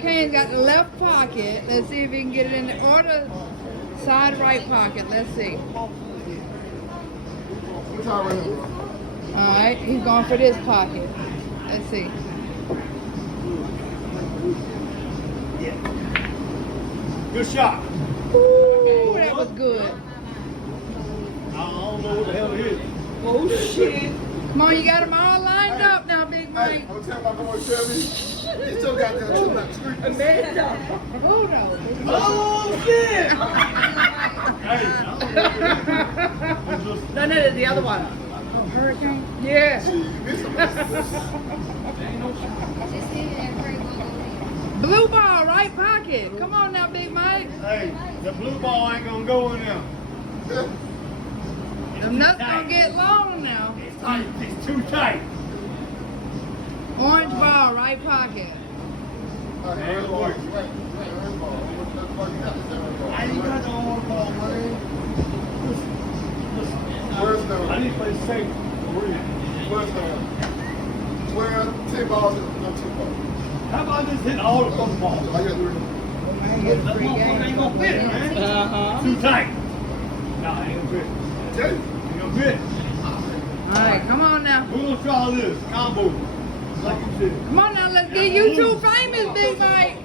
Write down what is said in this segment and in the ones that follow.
Hurricane's got the left pocket. Let's see if he can get it in the order. Side right pocket. Let's see. Alright, he's going for this pocket. Let's see. Good shot. Ooh, that was good. I don't know what the hell it is. Oh shit. Come on, you got them all lined up now, Big Mike. I'm telling my boy Chevy, he still got that two left street. Amanda. Hold on. Oh shit. Hey, No, the other one. Hurricane? Yeah. Blue ball, right pocket. Come on now, Big Mike. hey, the blue ball ain't gonna go in there. Them nuts gonna get long now. It's tight. It's too tight. Orange ball, right pocket. I ain't got no more ball, man. Where's the? I need to play safe. For real. Where's the? 12, 10 balls, no 2 balls. How about just hit all the fucking balls? I got 3. That motherfucker ain't gonna fit, man. Too tight. Nah, ain't gonna fit. Tell you. Ain't gonna fit. Alright, come on now. We're gonna try this combo. Like you said. Come on now, let's get you two famous, Big Mike. You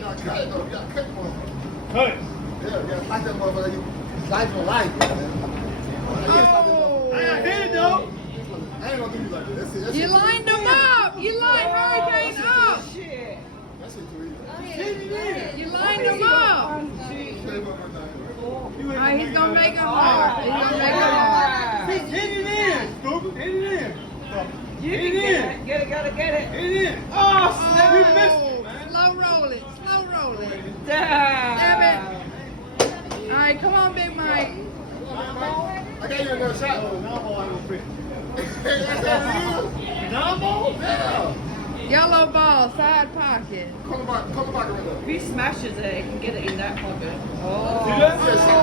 gotta cut it though. You gotta cut the motherfucker. Cut it. Yeah, you gotta slice that motherfucker. You slice for life, man. Oh. I hit it though. I ain't gonna do you like that. That's it. That's You it. lined them up. You lined Hurricane up. Shit. That's it too easy. You lined them up. Shave up my thing. Alright, he's gonna make it hard. He's gonna make it hard. Hit it in, stupid. Hit it in. You Hit can it get in. it. Get it, gotta get it. Hit it in. Oh, snap. You missed it, man. Slow roll it. Slow roll it. Damn. Alright, come on, Big Mike. I got you another shot. Oh, now ball ain't gonna fit. That's how it is. Now ball? Yeah. Yellow ball, side pocket. Come back right there. If he smashes it, he can get it in that pocket. See Oh. that?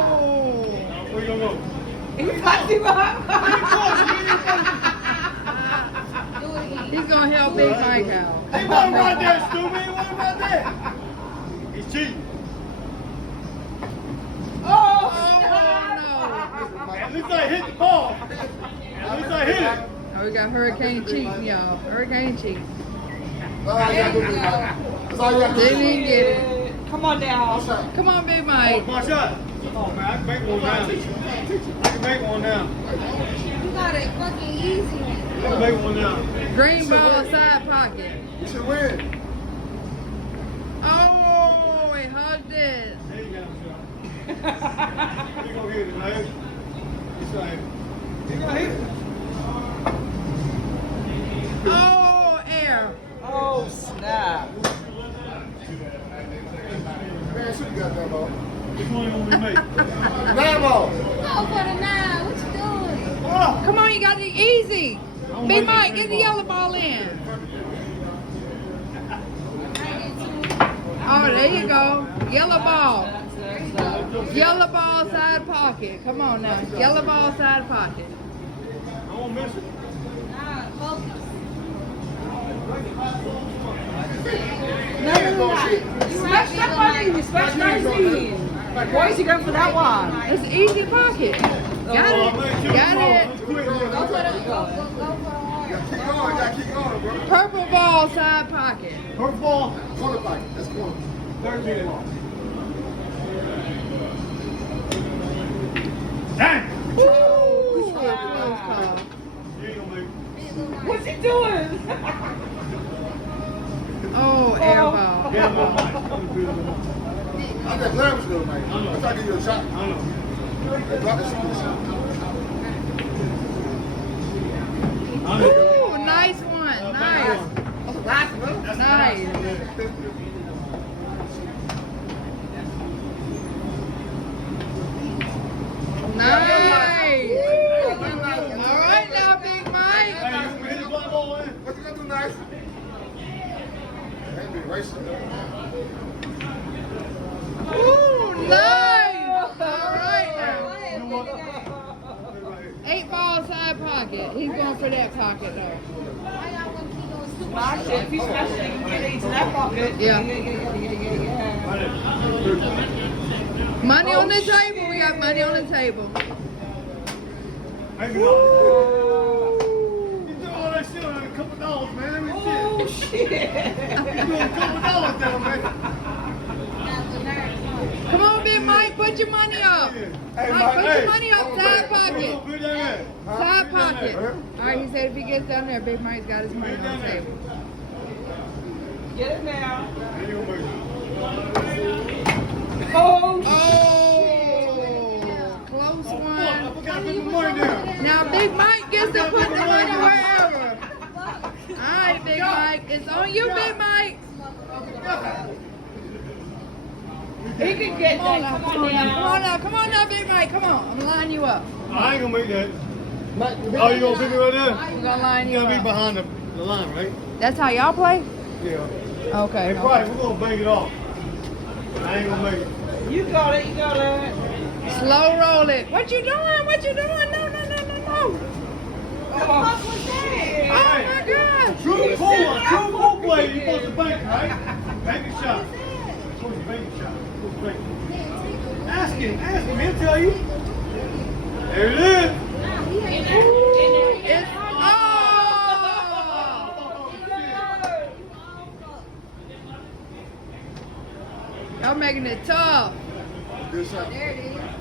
Oh. Where you gonna go? He packed him up. He's gonna help Big Mike out. He wasn't right there, stupid. He wasn't right there. He's cheating. Oh, At least I hit the ball. At least I hit it. Oh, we got Hurricane cheating, y'all. Hurricane cheating. That's all you gotta do. That's all you gotta do. Didn't even get it. come on now. Shot. Come on, Big Oh, Mike. my shot. Come on, man. I can make one now. I can make one now. You got it fucking easy. I can make one now. Green ball, side pocket. You should win. Oh, he hugged it. There you go. He gonna hit it, man. He's like, he gonna hit it. Oh, air. Oh, snap. Man, shoot you got that ball. Which one you want me to make? 9 ball. Go for the 9. What you doing? Oh, Come on, you got it easy. Big Mike, get the yellow ball in. Oh, there you go. Yellow ball. Yellow ball, side pocket. Come on now. Yellow ball, side pocket. I won't miss it. Nah, focus. No. Smash that button. Smash that button. Why is he going for that one? It's an easy pocket. Got it. Got it. Go for the hard. Keep going. You gotta keep going, bro. Purple ball, side pocket. First ball, Corner pocket. That's corner. 13 ball. Dang! Woo! You ain't gonna make it. What's he doing? Oh, air ball. Yeah, but Mike. I'm gonna do it. I got leverage though, man. I'm trying to give you a shot. I know. Hey, drop the shot. I know. Ooh, nice one. Nice. That's a nice one. That's Nice. Nice. All right now, Big Mike. Hey, you hit the black ball in? What you gonna do nice? Ain't been racing. Ooh, nice. All right now. 8 ball side pocket. He's going for that pocket though. Why y'all gonna keep on Smash it. If you smash it, you can get it into that pocket. Yeah. Yeah. Money on the table. We got money on the table. Hang on. You doing all that shit on a couple dollars, man. Let me see it. Oh, shit. You doing a couple dollars down, man. Come on, Big Mike. Put your money up. Mike, put your money up. Side pocket. Put it down there. Side pocket. All right, he said if he gets down there, Big Mike's got his money on the table. Get it now. There you go, baby. Oh, Oh, close I one. forgot to put the money down. Now Big Mike gets to put the money wherever. All right, Big Mike. It's on you, Big Mike. he can get Come on that. now, Come come on on now, come now. on now, come on now, Big Mike. Come on, I'm gonna line you up. I ain't gonna make that. Oh, you gonna pick me right there? We're gonna line You you gotta be up. behind the line, right? That's how y'all play? Yeah. Okay. Hey, Brian, we're gonna bang it off. I ain't gonna make it. You got it. You got it. Slow roll it. What you doing? What you doing? No, no, no, no, no. Oh, shit. Oh my God. True full play, you supposed to bank, right? Bank a shot. Supposed to bank a shot. Supposed to bank it. Ask him, he'll tell you. There it is. It's oh. Y'all making it tough. Good shot.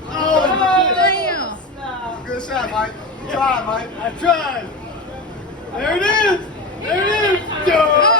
Oh, Damn. Good shot, Mike. You tried, Mike. I tried. There it is. There it is. Yo.